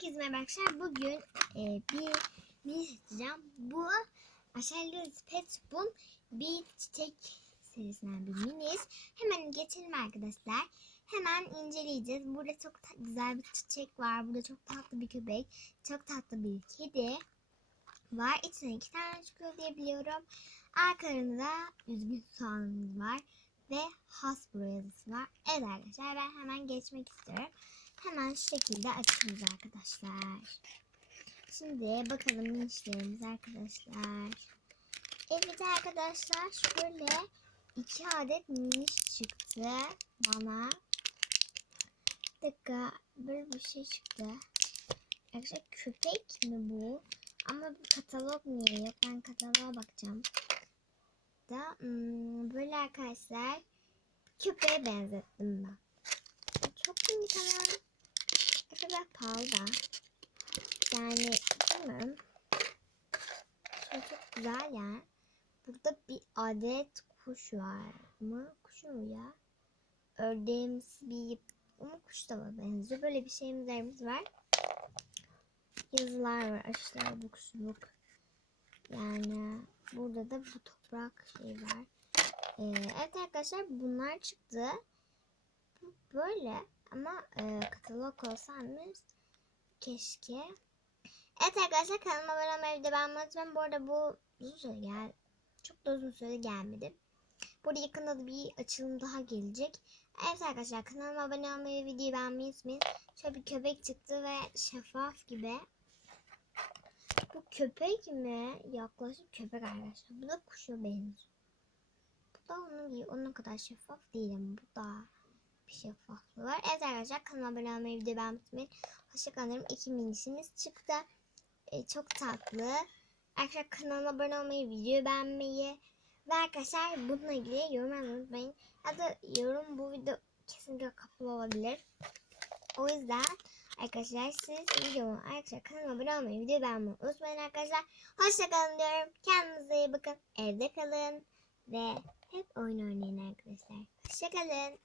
Herkese merhaba arkadaşlar. Bugün e, bir mini seçeceğim. Bu aşağıda Pet Shop'un bir çiçek serisinden bir minis. Hemen geçelim arkadaşlar. Hemen inceleyeceğiz. Burada çok güzel bir çiçek var. Burada çok tatlı bir köpek. Çok tatlı bir kedi var. İçine iki tane çıkıyor diye biliyorum. Arkalarında üzgün soğanımız var. Ve Hasbro yazısı var. Evet arkadaşlar ben hemen geçmek istiyorum. Hemen şu şekilde açıyoruz arkadaşlar. Şimdi bakalım minişlerimiz arkadaşlar. Evet arkadaşlar şöyle iki adet miniş çıktı bana. Bir dakika böyle bir şey çıktı. Arkadaşlar köpek mi bu? Ama bu katalog niye yok? Ben kataloğa bakacağım. Da hmm, böyle arkadaşlar köpeğe benzettim ben. Çok minik ama kadar pahalı da. Yani bilmiyorum. Şey çok güzel ya. Burada bir adet kuş var mı? Kuş mu ya? Ördeğimsi bir ama kuş da var benziyor. Böyle bir şeyimiz var. Yazılar var. Aşağıda bu suluk. Yani burada da bu toprak şey var. Ee, evet arkadaşlar bunlar çıktı. Böyle ama e, katalog olsaymış keşke. Evet arkadaşlar kanalıma abone olmayı videoyu beğenmeyi unutmayın. Bu arada bu uzun süre gel çok da uzun süre gelmedi. Burada yakında da bir açılım daha gelecek. Evet arkadaşlar kanalıma abone olmayı ve videoyu beğenmeyi unutmayın. Şöyle bir köpek çıktı ve şeffaf gibi. Bu köpek mi? Yaklaşık köpek arkadaşlar. Bu da kuşa benziyor. Bu da onun gibi. Onun kadar şeffaf değil ama bu da şeffaflığı var. Evet arkadaşlar kanalıma abone olmayı, videoyu beğenmeyi unutmayın. Hoşçakalın. İki minisimiz çıktı. Ee, çok tatlı. Arkadaşlar kanalıma abone olmayı, videoyu beğenmeyi ve arkadaşlar bununla ilgili yorum unutmayın. Ya da yorum bu video kesinlikle kapalı olabilir. O yüzden arkadaşlar siz videomu arkadaşlar kanalıma abone olmayı, videoyu beğenmeyi unutmayın arkadaşlar. Hoşçakalın diyorum. Kendinize iyi bakın. Evde kalın. Ve hep oyun oynayın arkadaşlar. Hoşçakalın.